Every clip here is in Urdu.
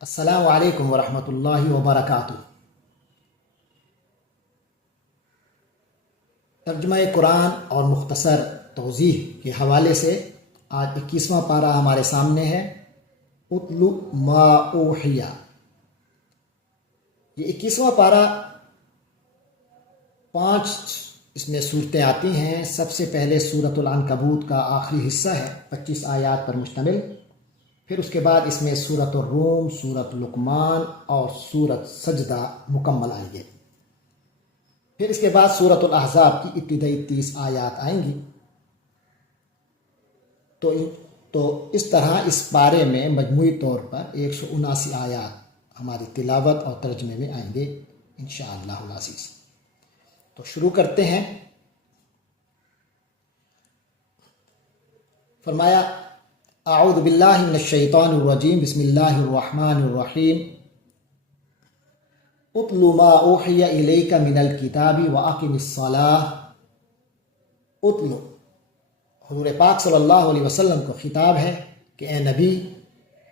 السلام علیکم ورحمۃ اللہ وبرکاتہ۔ ترجمہ قرآن اور مختصر توضیح کے حوالے سے آج 21واں پارہ ہمارے سامنے ہے۔ اتل ما اوحی، یہ 21واں پارہ 5 اس میں صورتیں آتی ہیں۔ سب سے پہلے سورۃ العنکبوت کا آخری حصہ ہے، 25 آیات پر مشتمل۔ پھر اس کے بعد اس میں سورۃ الروم، سورۃ لقمان اور سورۃ سجدہ مکمل آئیں گے۔ پھر اس کے بعد سورۃ الاحزاب کی ابتدائی 30 آیات آئیں گی۔ تو اس طرح اس پارے میں مجموعی طور پر 179 آیات ہماری تلاوت اور ترجمے میں آئیں گے انشاءاللہ العزیز۔ تو شروع کرتے ہیں۔ فرمایا اعوذ باللہ من الشیطان الرجیم، بسم اللہ الرحمن الرحیم۔ اتل ما اوحی الیک من الکتاب واقم الصلاۃ۔ اتل، حضور پاک صلی اللہ علیہ وسلم کو خطاب ہے کہ اے نبی،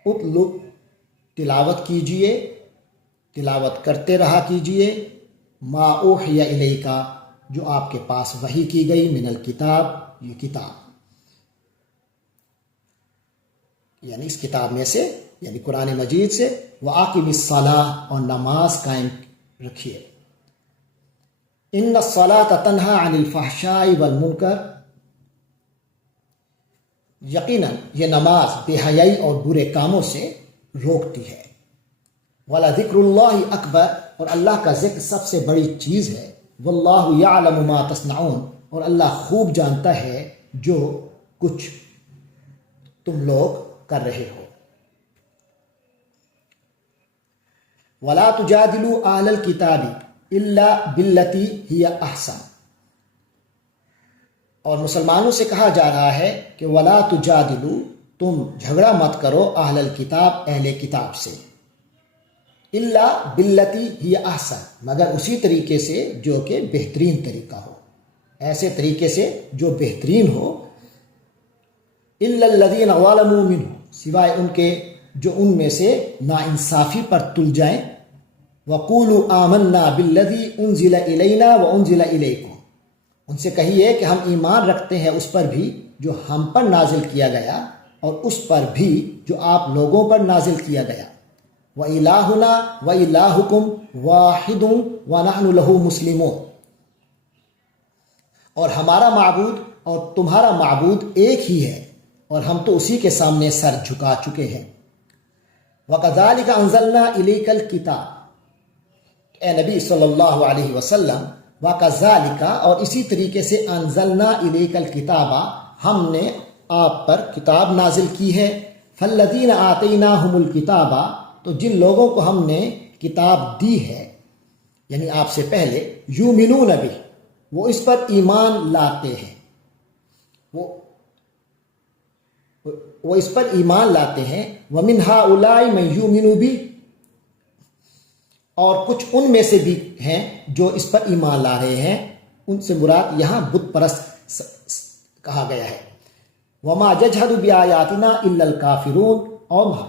اتل، تلاوت کیجئے، تلاوت کرتے رہا کیجئے، ما اوحی الیک، جو آپ کے پاس وحی کی گئی، من الکتاب، یہ کتاب، یعنی اس کتاب میں سے، یعنی قرآن مجید سے، وَأَقِمِ الصَّلَاةَ، اور نماز قائم رکھیے۔ إِنَّ الصَّلَاةَ تَنْهَى عَنِ الْفَحْشَاءِ وَالْمُنْكَرِ، یقیناً یہ نماز بے حیائی اور برے کاموں سے روکتی ہے۔ وَلَذِكْرُ اللَّهِ أَكْبَرُ، اور اللہ کا ذکر سب سے بڑی چیز ہے۔ وَاللَّهُ يَعْلَمُ مَا تَصْنَعُونَ، اور اللہ خوب جانتا ہے جو کچھ تم لوگ کر رہے ہو۔ وَلَا تُجَادِلُوا أَهْلَ الْكِتَابِ إِلَّا بِالَّتِي هِيَ أَحْسَنُ، اور مسلمانوں سے کہا جا رہا ہے کہ وَلَا تُجَادِلُوا، تم جھگڑا مت کرو، اہل الکتاب، اہل کتاب سے، إِلَّا بِالَّتِي هِيَ أَحْسَنُ، مگر اسی طریقے سے جو کہ بہترین طریقہ ہو، ایسے طریقے سے جو بہترین ہو۔ إِلَّا الَّذِينَ ظَلَمُوا مِنْهُمْ، سوائے ان کے جو ان میں سے ناانصافی پر تل جائیں۔ وَقُولُوا آمَنَّا بِالَّذِي أُنزِلَ إِلَيْنَا وَأُنزِلَ إِلَيْكُمْ، ان سے کہیے کہ ہم ایمان رکھتے ہیں اس پر بھی جو ہم پر نازل کیا گیا اور اس پر بھی جو آپ لوگوں پر نازل کیا گیا۔ وَإِلَٰهُنَا وَإِلَٰهُكُمْ وَاحِدٌ وَنَحْنُ لَهُ مُسْلِمُونَ، اور ہمارا معبود اور تمہارا معبود ایک ہی ہے اور ہم تو اسی کے سامنے سر جھکا چکے ہیں۔ وَكَذَلِكَ أَنزَلْنَا إِلَيْكَ الْكِتَابَ، اے نبی صلی اللہ علیہ وسلم، وَكَذَلِكَ، اور اسی طریقے سے، أَنزَلْنَا إِلَيْكَ الْكِتَابَ، ہم نے آپ پر کتاب نازل کی ہے۔ فَالَّذِينَ آتَيْنَاهُمُ الْكِتَابَ، تو جن لوگوں کو ہم نے کتاب دی ہے، یعنی آپ سے پہلے، يُؤْمِنُونَ بِهِ، وہ اس پر ایمان لاتے ہیں، وہ اس پر ایمان لاتے ہیں۔ وَمِنْ هَؤُلَاءِ مَنْ يُؤْمِنُ بِهِ، اور کچھ ان میں سے بھی ہیں جو اس پر ایمان لا رہے ہیں، ان سے مراد یہاں بت پرست کہا گیا ہے۔ وَمَا يَجْحَدُ بِآيَاتِنَا إِلَّا الْكَافِرُونَ،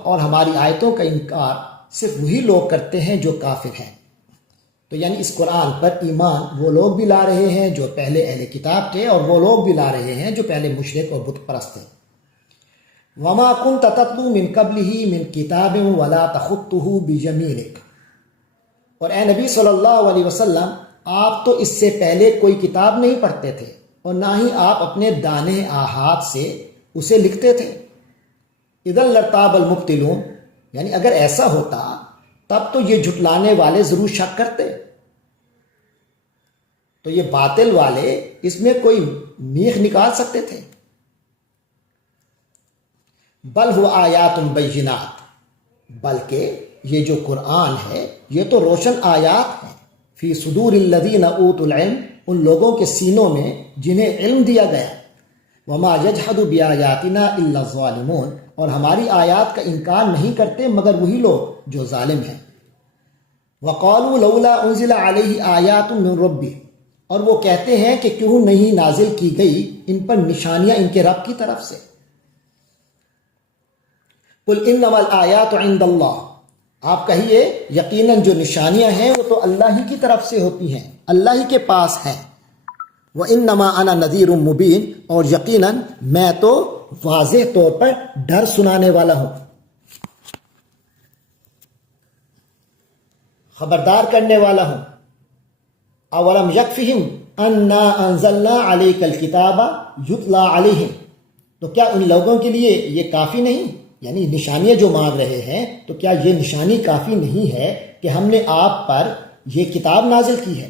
اور ہماری آیتوں کا انکار صرف وہی لوگ کرتے ہیں جو کافر ہیں۔ تو یعنی اس قرآن پر ایمان وہ لوگ بھی لا رہے ہیں جو پہلے اہل کتاب تھے، اور وہ لوگ بھی لا رہے ہیں جو پہلے مشرک اور بت پرست تھے۔ وَمَا كُنْتَ تَتْلُو مِنْ قَبْلِهِ مِنْ كِتَابٍ وَلَا تَخُطُّهُ بِيَمِينِكَ، اور اے نبی صلی اللہ علیہ وسلم، آپ تو اس سے پہلے کوئی کتاب نہیں پڑھتے تھے اور نہ ہی آپ اپنے دانے ہاتھ سے اسے لکھتے تھے۔ اِذًا لَارْتَابَ الْمُبْطِلُونَ، یعنی اگر ایسا ہوتا تب تو یہ جھٹلانے والے ضرور شک کرتے، تو یہ باطل والے اس میں کوئی میخ نکال سکتے تھے۔ بل هو آیات بینات، بلکہ یہ جو قرآن ہے یہ تو روشن آیات ہیں، فی صدور الذین اوتوا العلم، ان لوگوں کے سینوں میں جنہیں علم دیا گیا۔ وما یجحد بآیاتنا الا الظالمون، اور ہماری آیات کا انکار نہیں کرتے مگر وہی لوگ جو ظالم ہیں۔ وقالوا لولا انزل علیہ آیات من ربہ، اور وہ کہتے ہیں کہ کیوں نہیں نازل کی گئی ان پر نشانیاں ان کے رب کی طرف سے۔ قل انما الآیات عند اللہ، آپ کہیے یقیناً جو نشانیاں ہیں وہ تو اللہ ہی کی طرف سے ہوتی ہیں، اللہ ہی کے پاس ہیں۔ وَإِنَّمَا أَنَا نَذِيرٌ مُبِينٌ، اور یقیناً میں تو واضح طور پر ڈر سنانے والا ہوں، خبردار کرنے والا ہوں۔ اولم یکفہم انا انزلنا علیک الکتاب یتلی علیہم، تو کیا ان لوگوں کے لیے یہ کافی نہیں، یعنی نشانیاں جو مانگ رہے ہیں، تو کیا یہ نشانی کافی نہیں ہے کہ ہم نے آپ پر یہ کتاب نازل کی ہے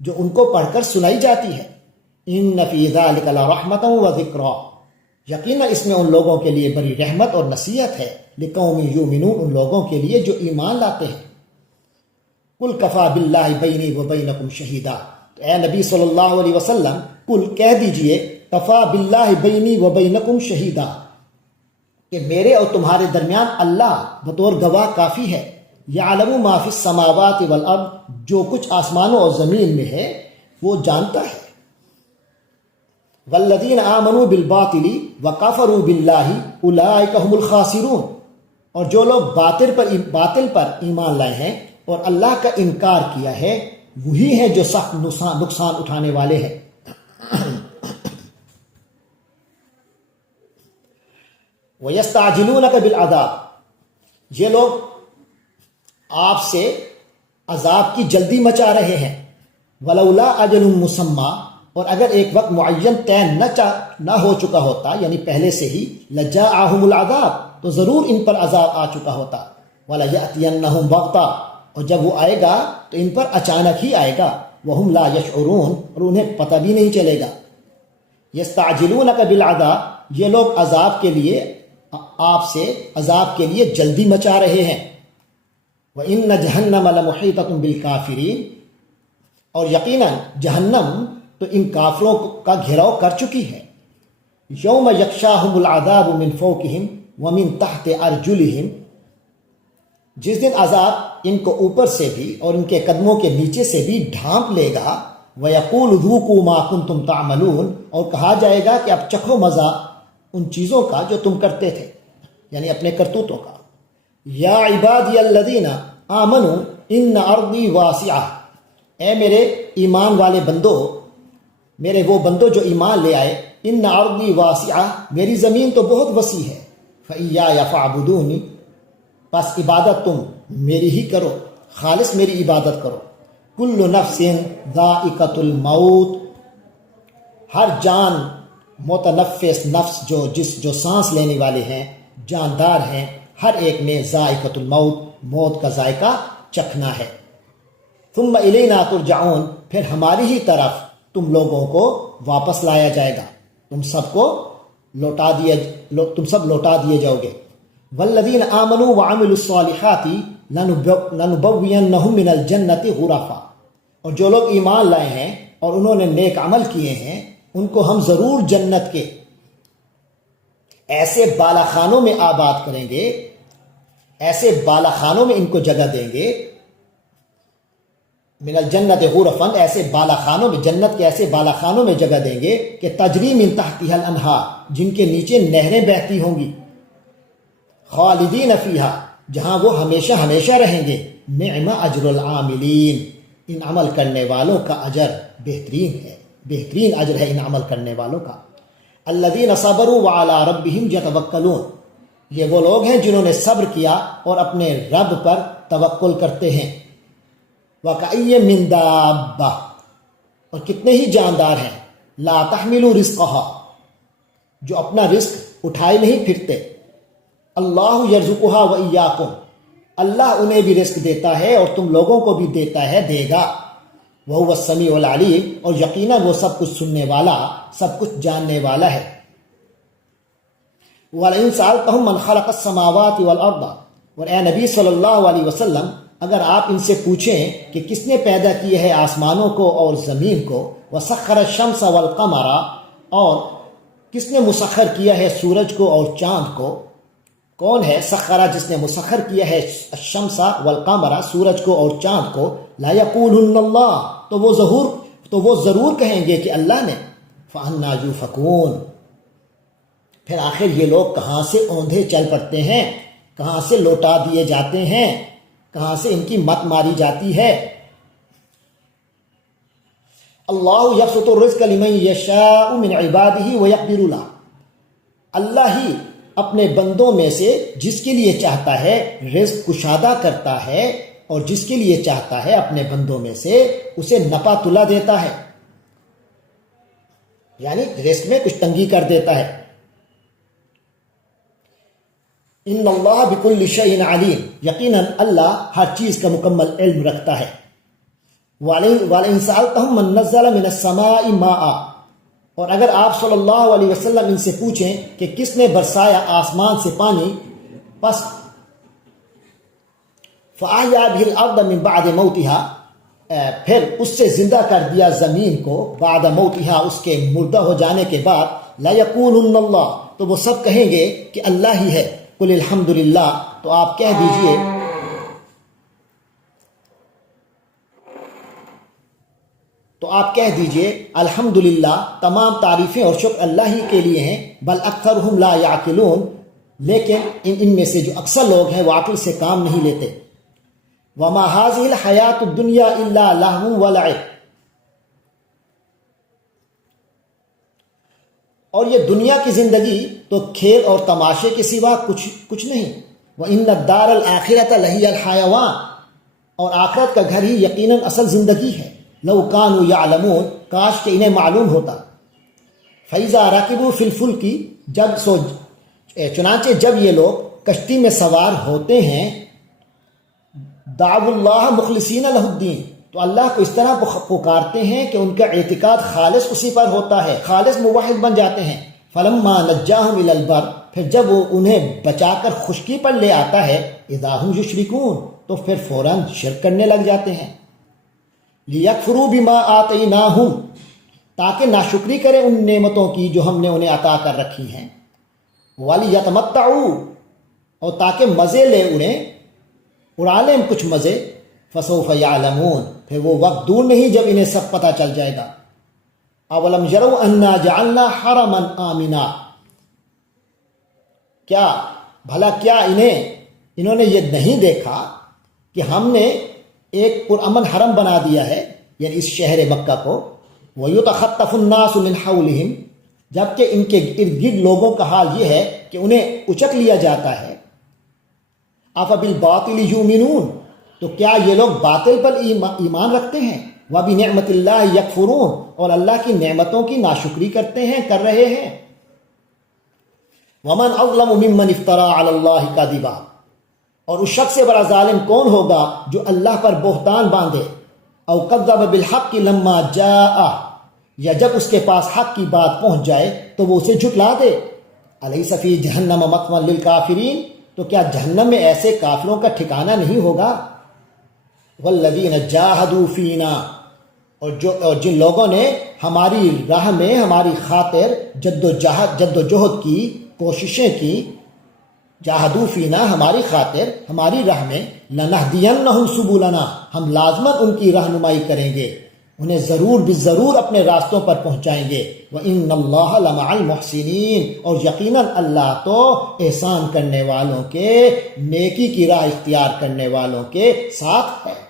جو ان کو پڑھ کر سنائی جاتی ہے؟ ان فی ذلک لرحمۃ وذکری، یقینا اس میں ان لوگوں کے لیے بڑی رحمت اور نصیحت ہے، لقوم یؤمنون، ان لوگوں کے لیے جو ایمان لاتے ہیں۔ قل کفی باللہ بینی وبینکم شہیدا، تو اے نبی صلی اللہ علیہ وسلم قل کہہ دیجئے، کفی باللہ بینی وبینکم شہیدا، کہ میرے اور تمہارے درمیان اللہ بطور گواہ کافی ہے۔ یعلم ما فی السماوات والارض، جو کچھ آسمانوں اور زمین میں ہے وہ جانتا ہے۔ والذین آمنوا بالباطل وکفروا باللہ اولئک هم الخاسرون، اور جو لوگ باطل پر ایمان لائے ہیں اور اللہ کا انکار کیا ہے وہی ہیں جو سخت نقصان اٹھانے والے ہیں۔ وَيَسْتَعْجِلُونَكَ بِالْعَذَابِ، یہ لوگ آپ سے عذاب کی جلدی مچا رہے ہیں۔ وَلَوْلَا أَجَلٌ مُّسَمًّى، اور اگر ایک وقت معین طے نہ ہو چکا ہوتا، یعنی پہلے سے ہی، لَجَاءَهُمُ الْعَذَابُ، تو ضرور ان پر عذاب آ چکا ہوتا۔ وَلَيَأْتِيَنَّهُمْ بَغْتَةً، اور جب وہ آئے گا تو ان پر اچانک ہی آئے گا۔ وَهُمْ لَا يَشْعُرُونَ، اور انہیں پتہ بھی نہیں چلے گا۔ يَسْتَعْجِلُونَكَ بِالْعَذَابِ، یہ لوگ عذاب کے لیے آپ سے عذاب کے لیے جلدی مچا رہے ہیں۔ وَإِنَّ جَهَنَّمَ لَمُحِيطَةٌ بِالْكَافِرِينَ، اور یقیناً جہنم تو ان کافروں کا گھیراؤ کر چکی ہے۔ یوم یغشاہم العذاب من فوقہم ومن تحت ارجلہم، جس دن عذاب ان کو اوپر سے بھی اور ان کے قدموں کے نیچے سے بھی ڈھانپ لے گا۔ وَيَقُولُ ذُوقُوا مَا كُنتُمْ تَعْمَلُونَ، اور کہا جائے گا کہ اب چکھو مزہ ان چیزوں کا جو تم کرتے تھے، یعنی اپنے کرتوتوں کا۔ یا عبادی الذین آمنوا ان ارضی واسعہ، اے میرے ایمان والے بندو، میرے وہ بندو جو ایمان لے آئے، ان ارضی واسعہ، میری زمین تو بہت وسیع ہے۔ فإیایا فاعبدون، پس عبادت تم میری ہی کرو، خالص میری عبادت کرو۔ کل نفس ذائقۃ الموت، ہر جان متنفس نفس جو سانس لینے والے ہیں، جاندار ہیں، ہر ایک میں ذائقۃ الموت، موت کا ذائقہ چکھنا ہے۔ ثم الینا ترجعون، پھر ہماری ہی طرف تم لوگوں کو واپس لایا جائے گا، تم سب لوٹا دیے جاؤ گے۔ والذین آمنوا وعملوا الصالحات لنبوئنہم من الجنۃ غرفا، اور جو لوگ ایمان لائے ہیں اور انہوں نے نیک عمل کیے ہیں ان کو ہم ضرور جنت کے ایسے بالا خانوں میں آباد کریں گے، ایسے بالا خانوں میں ان کو جگہ دیں گے۔ من الجنت غرفا، ایسے بالا خانوں میں، جنت کے ایسے بالا خانوں میں جگہ دیں گے کہ تجری من تحتها الانہار، جن کے نیچے نہریں بہتی ہوں گی۔ خالدین فیہا، جہاں وہ ہمیشہ ہمیشہ رہیں گے۔ نعم اجر العاملین، ان عمل کرنے والوں کا اجر بہترین ہے، بہترین اجر ہے ان عمل کرنے والوں کا۔ الذین صبروا وعلی ربہم یتوکلون، یہ وہ لوگ ہیں جنہوں نے صبر کیا اور اپنے رب پر توکل کرتے ہیں۔ وَكَأَيٍّ مِّن دَابَّةٍ، اور کتنے ہی جاندار ہیں، لا تحمل رزقها، جو اپنا رزق اٹھائے نہیں پھرتے۔ اللہ یرزقها وإیاکم، اللہ انہیں بھی رزق دیتا ہے اور تم لوگوں کو بھی دیتا ہے، دے گا۔ وَهُوَ السَّمِيعُ الْعَلِيمُ، اور یقیناً وہ سب کچھ سننے والا، سب کچھ جاننے والا ہے۔ وَلَئِن سَأَلْتَهُم مَّنْ خَلَقَ السَّمَاوَاتِ وَالْأَرْضَ، اور اے نبی صلی اللہ علیہ وسلم اگر آپ ان سے پوچھیں کہ کس نے پیدا کیے ہے آسمانوں کو اور زمین کو، وَسَخَّرَ الشَّمْسَ وَالْقَمَرَ، اور کس نے مسخر کیا ہے سورج کو اور چاند کو، کون ہے سخرہ جس نے مسخر کیا ہے الشمس والقمر، سورج کو اور چاند کو، لا یقولن اللہ، تو وہ ضرور کہیں گے کہ اللہ نے۔ فَأَنَّىٰ يُؤْفَكُونَ، پھر آخر یہ لوگ کہاں سے اوندھے چل پڑتے ہیں۔ کہاں سے لوٹا دیے جاتے ہیں، کہاں سے ان کی مت ماری جاتی ہے۔ اللہ یبسط الرزق لمن یشاء من عبادہ ویقدر له، اللہ ہی اپنے بندوں میں سے جس کے لیے چاہتا ہے رزق کشادہ کرتا ہے، اور جس کے لیے چاہتا ہے اپنے بندوں میں سے اسے نپا تلا دیتا ہے، یعنی رزق میں کچھ تنگی کر دیتا ہے۔ ان اللہ بکل شیء علیم، یقیناً اللہ ہر چیز کا مکمل علم رکھتا ہے۔ وَلَئِن سَأَلْتَهُم مَّن نَّزَّلَ مِنَ السَّمَاءِ مَاءً، اور اگر آپ صلی اللہ علیہ وسلم ان سے پوچھیں کہ کس نے برسایا آسمان سے پانی، پس فَأَحْيَا بِهِ الْأَرْضَ مِن بَعْدِ مَوْتِهَا، پھر اس سے زندہ کر دیا زمین کو بعد موتها، اس کے مردہ ہو جانے کے بعد، لَيَقُولُنَّ اللَّهُ، تو وہ سب کہیں گے کہ اللہ ہی ہے۔ قُلِ الْحَمْدُ لِلَّهِ، تو آپ کہہ دیجئے الحمدللہ، تمام تعریفیں اور شکر اللہ ہی کے لیے ہیں۔ بل اکثرہم لا یعقلون، لیکن ان میں سے جو اکثر لوگ ہیں وہ عقل سے کام نہیں لیتے۔ وما هذه الحیات الدنیا الا لہو ولعب، اور یہ دنیا کی زندگی تو کھیل اور تماشے کے سوا کچھ نہیں۔ وَإِنَّ الدَّارَ الْآخِرَةَ لَهِيَ الْحَيَوَانُ، اور آخرت کا گھر ہی یقیناً اصل زندگی ہے۔ لَوْ كَانُوا يَعْلَمُونَ، کاش کہ انہیں معلوم ہوتا۔ فَإِذَا رَكِبُوا فِي الْفُلْكِ، چنانچہ جب یہ لوگ کشتی میں سوار ہوتے ہیں، دعوا اللہ مخلصین لہ الدین، تو اللہ کو اس طرح پکارتے ہیں کہ ان کا اعتقاد خالص اسی پر ہوتا ہے، خالص موحد بن جاتے ہیں۔ فلما نجاہم الی البر، پھر جب وہ انہیں بچا کر خشکی پر لے آتا ہے، اذا ہم یشرکون، تو پھر فوراً شرک کرنے لگ جاتے ہیں۔ لیکفروا بما آتیناہم، تاکہ ناشکری کریں ان نعمتوں کی جو ہم نے انہیں عطا کر رکھی ہیں۔ ولیتمتعوا، اور تاکہ مزے لے اڑا لیں کچھ مزے۔ فسوف یعلمون، پھر وہ وقت دور نہیں جب انہیں سب پتہ چل جائے گا۔ اولم یروا انا جعلنا حرما آمنا، کیا انہوں نے یہ نہیں دیکھا کہ ہم نے ایک پرامن حرم بنا دیا ہے، یعنی اس شہر مکہ کو۔ وَيُتَخَطَّفُ النَّاسُ مِنْ حَوْلِهِمْ، جبکہ ان کے ارد گرد لوگوں کا حال یہ ہے کہ انہیں اچک لیا جاتا ہے۔ أَفَبِالْبَاطِلِ يُؤْمِنُونَ، تو کیا یہ لوگ باطل پر ایمان رکھتے ہیں؟ وَبِنِعْمَةِ اللَّهِ يَكْفُرُونَ، اور اللہ کی نعمتوں کی ناشکری کر رہے ہیں۔ وَمَنْ أَظْلَمُ مِمَّنِ افْتَرَىٰ عَلَى اللَّهِ كَذِبًا، اور اس شخص سے بڑا ظالم کون ہوگا جو اللہ پر بہتان باندھے۔ او کذب بالحق لما جاء، یا جب اس کے پاس حق کی بات پہنچ جائے تو وہ اسے جھٹلا دے۔ الیس فی جہنم مثوی للکافرین، تو کیا جہنم میں ایسے کافروں کا ٹھکانہ نہیں ہوگا۔ والذین جاہدوا فینا، اور جن لوگوں نے ہماری راہ میں ہماری خاطر جد و جہد کی، کوششیں کی۔ جاہدوا فینا، ہماری خاطر، ہماری راہ میں۔ لنہدینہم سبلنا، ہم لازماً ان کی رہنمائی کریں گے، انہیں ضرور اپنے راستوں پر پہنچائیں گے۔ وَإِنَّ اللَّهَ لَمَعَ الْمُحْسِنِينَ، اور یقیناً اللہ تو احسان کرنے والوں کے، نیکی کی راہ اختیار کرنے والوں کے ساتھ ہے۔